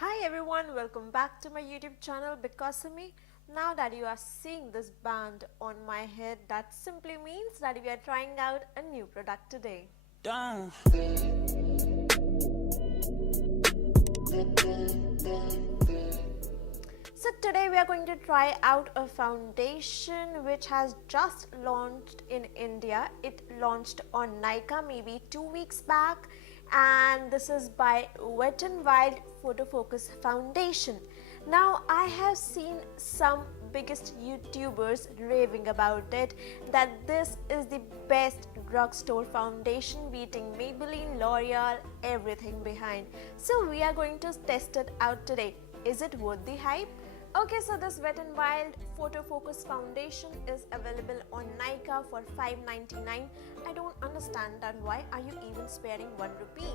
Hi everyone, welcome back to my YouTube channel Because of Me. Now that you are seeing this band on my head, that simply means that we are trying out a new product today. Done. So today we are going to try out a foundation which has just launched in India. It launched on Nykaa maybe 2 weeks back, and this is by Wet n Wild Photo Focus Foundation. Now I have seen some biggest YouTubers raving about it, that this is the best drugstore foundation, beating Maybelline, L'Oreal, everything behind. So we are going to test it out today. Is it worth the hype? Okay, so this Wet n Wild Photo Focus Foundation is available on Nykaa for $5.99. I don't understand that. Why are you even sparing 1 rupee?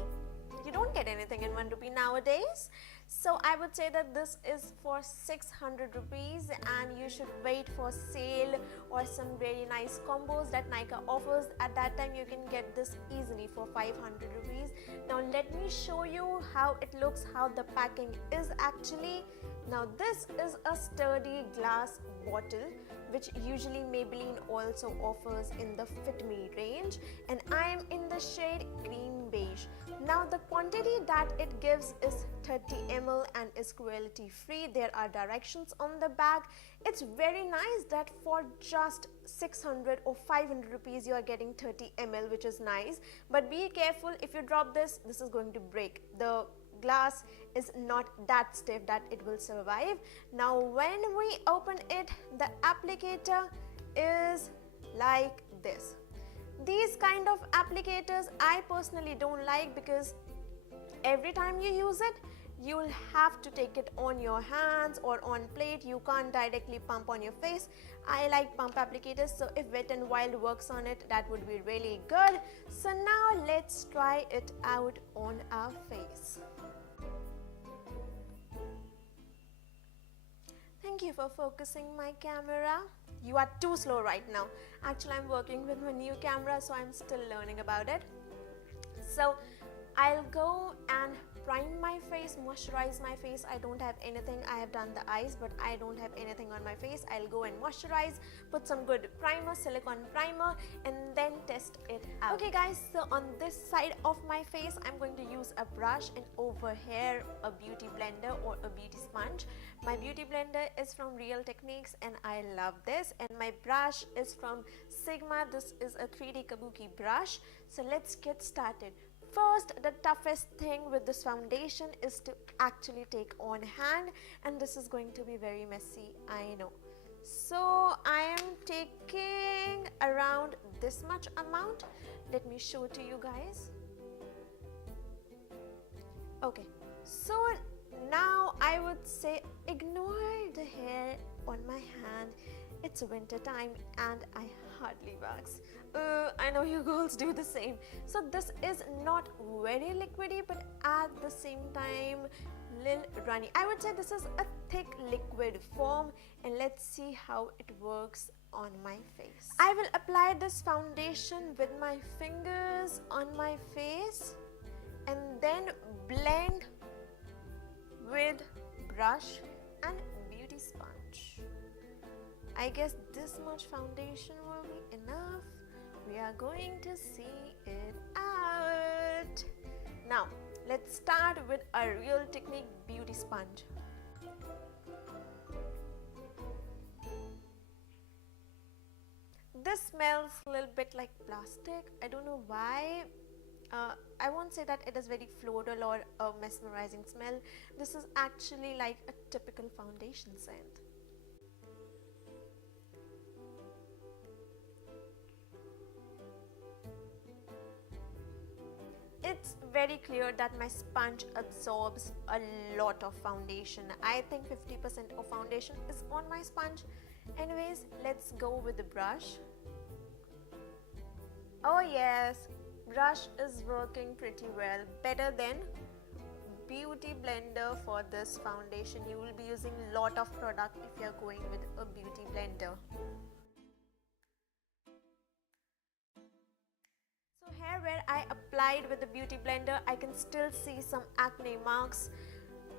You don't get anything in 1 rupee nowadays. So I would say that this is for 600 rupees, and you should wait for sale or some very nice combos that Nykaa offers. At that time you can get this easily for 500 rupees. Now let me show you how it looks, how the packing is actually. Now this is a sturdy glass bottle which usually Maybelline also offers in the Fit Me range, and I am in the shade green beige. Now the quantity that it gives is 30 ml and is cruelty free. There are directions on the back. It's very nice that for just 600 or 500 rupees you are getting 30 ml, which is nice, but be careful. If you drop this is going to break. The glass is not that stiff that it will survive. Now when we open it, the applicator is like this. These kind of applicators I personally don't like, because every time you use it you'll have to take it on your hands or on plate. You can't directly pump on your face. I like pump applicators, so if Wet n Wild works on it, that would be really good. So now let's try it out on our face. Thank you for focusing my camera. You are too slow right now. Actually, I'm working with my new camera, so I'm still learning about it. So I'll go and prime my face, moisturize my face. I don't have anything. I have done the eyes, but I don't have anything on my face. I'll go and moisturize, put some good primer, silicone primer, and then test it out. Okay guys, so on this side of my face I'm going to use a brush, and over here a beauty blender or a beauty sponge. My beauty blender is from Real Techniques and I love this, and my brush is from Sigma. This is a 3D kabuki brush. So let's get started. First, the toughest thing with this foundation is to actually take on hand, and this is going to be very messy, I know. So I am taking around this much amount. Let me show to you guys. Okay, so now I would say ignore the hair on my hand. It's winter time and I hardly wax. I know you girls do the same. So this is not very liquidy, but at the same time little runny. I would say this is a thick liquid form, and let's see how it works on my face. I will apply this foundation with my fingers on my face and then blend with brush and beauty sponge. I guess this much foundation will be enough. We are going to see it out. Now let's start with a Real Technique beauty sponge. This smells a little bit like plastic. I don't know why. I won't say that it is very floral or a mesmerizing smell. This is actually like a typical foundation scent. It's very clear that my sponge absorbs a lot of foundation. I think 50% of foundation is on my sponge. Anyways, let's go with the brush. Oh yes, brush is working pretty well, better than beauty blender for this foundation. You will be using a lot of product if you are going with a beauty blender. So here where I applied with the beauty blender, I can still see some acne marks.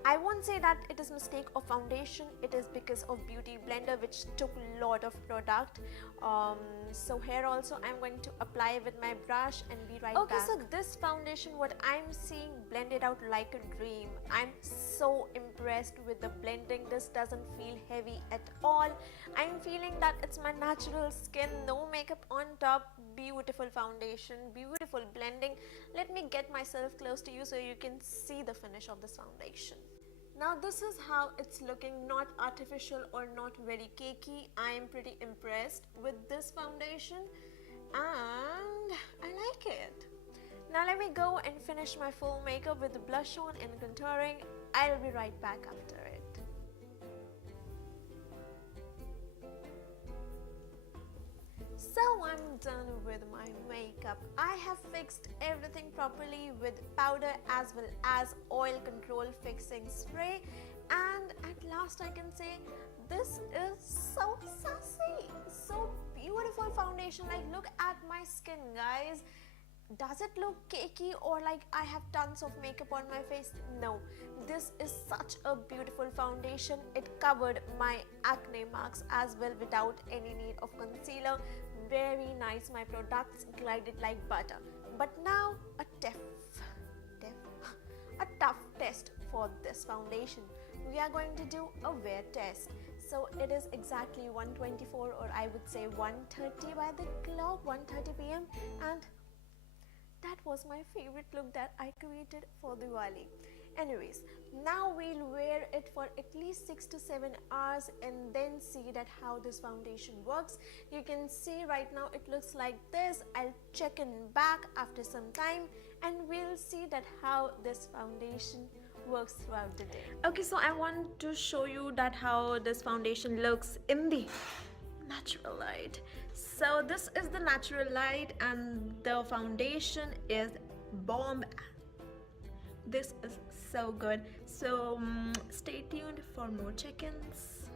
I won't say that it is mistake of foundation, it is because of beauty blender which took a lot of product. So here also I'm going to apply with my brush and be right back. Okay, so this foundation, what I'm seeing, blended out like a dream. I'm so impressed with the blending. This doesn't feel heavy at all. I'm feeling that it's my natural skin, no makeup on top. Beautiful foundation, beautiful blending. Let me get myself close to you so you can see the finish of this foundation. Now this is how it's looking, not artificial or not very cakey. I am pretty impressed with this foundation and I like it. Now let me go and finish my full makeup with the blush on and contouring. I'll be right back after it. So I'm done with my makeup. I have fixed everything properly with powder as well as oil control fixing spray, and at last I can say this is so sassy, so beautiful foundation. Like, look at my skin, guys. Does it look cakey or like I have tons of makeup on my face? No, this is such a beautiful foundation. It covered my acne marks as well without any need of concealer. Very nice. My products glided like butter. But now a tough test for this foundation. We are going to do a wear test. So it is exactly 1:24, or I would say 1:30 by the clock, 1:30 p.m. and that was my favorite look that I created for Diwali. Anyways, now we'll wear it for at least 6 to 7 hours and then see that how this foundation works. You can see right now it looks like this. I'll check in back after some time and we'll see that how this foundation works throughout the day. Okay, so I want to show you that how this foundation looks in the natural light. So this is the natural light and the foundation is bomb. This is so good. So stay tuned for more check-ins.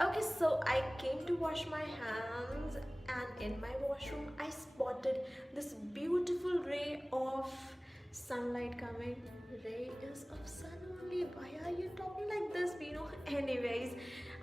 Okay, so I came to wash my hands and in my washroom I spotted this beautiful ray of sunlight coming. Ray is of sun only. Why are you talking like this, Bino? Anyways,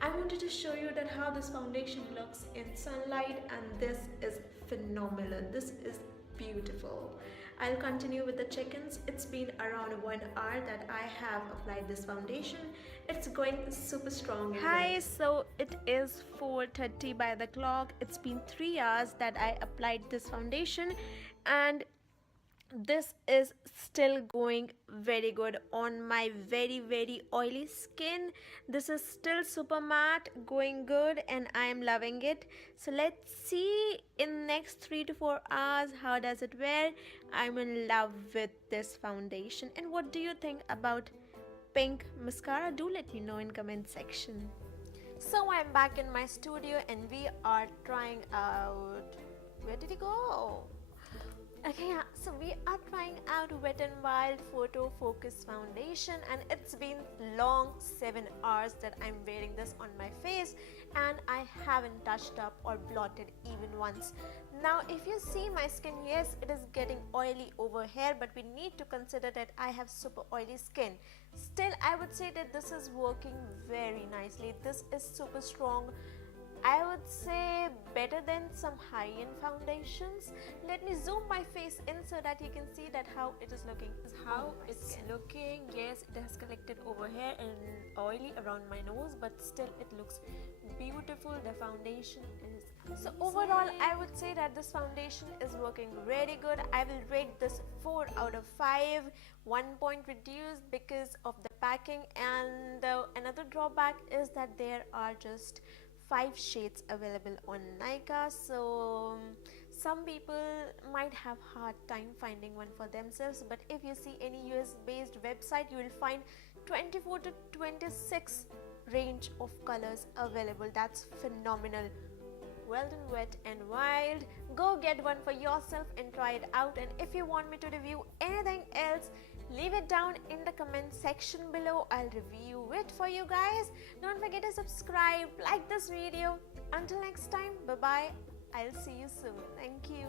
I wanted to show you that how this foundation looks in sunlight, and this is phenomenal. This is beautiful. I'll continue with the check-ins. It's been around 1 hour that I have applied this foundation. It's going super strong. Hi, so it is 4:30 by the clock. It's been 3 hours that I applied this foundation and this is still going very good on my very oily skin. This is still super matte, going good, and I am loving it. So let's see in next 3 to 4 hours how does it wear. I'm in love with this foundation. And what do you think about pink mascara? Do let me know in comment section. So I'm back in my studio and we are trying out, where did he go? Okay, yeah, so we are trying out Wet n Wild Photo Focus Foundation and it's been long 7 hours that I'm wearing this on my face and I haven't touched up or blotted even once. Now if you see my skin, yes, it is getting oily over here, but we need to consider that I have super oily skin. Still, I would say that this is working very nicely. This is super strong. I would say better than some high-end foundations. Let me zoom my face in so that you can see that how it is looking. This is how it's looking. Yes, it has collected over here and oily around my nose, but still it looks beautiful. The foundation is amazing. So overall, I would say that this foundation is working really good. I will rate this 4 out of 5. 1 point reduced because of the packing, and another drawback is that there are just 5 shades available on Nykaa, so some people might have hard time finding one for themselves, but if you see any US based website, you will find 24 to 26 range of colors available. That's phenomenal. Well done, Wet n Wild. Go get one for yourself and try it out, and if you want me to review anything else, leave it down in the comment section below. I'll review it for you guys. Don't forget to subscribe, like this video. Until next time, bye bye. I'll see you soon. Thank you.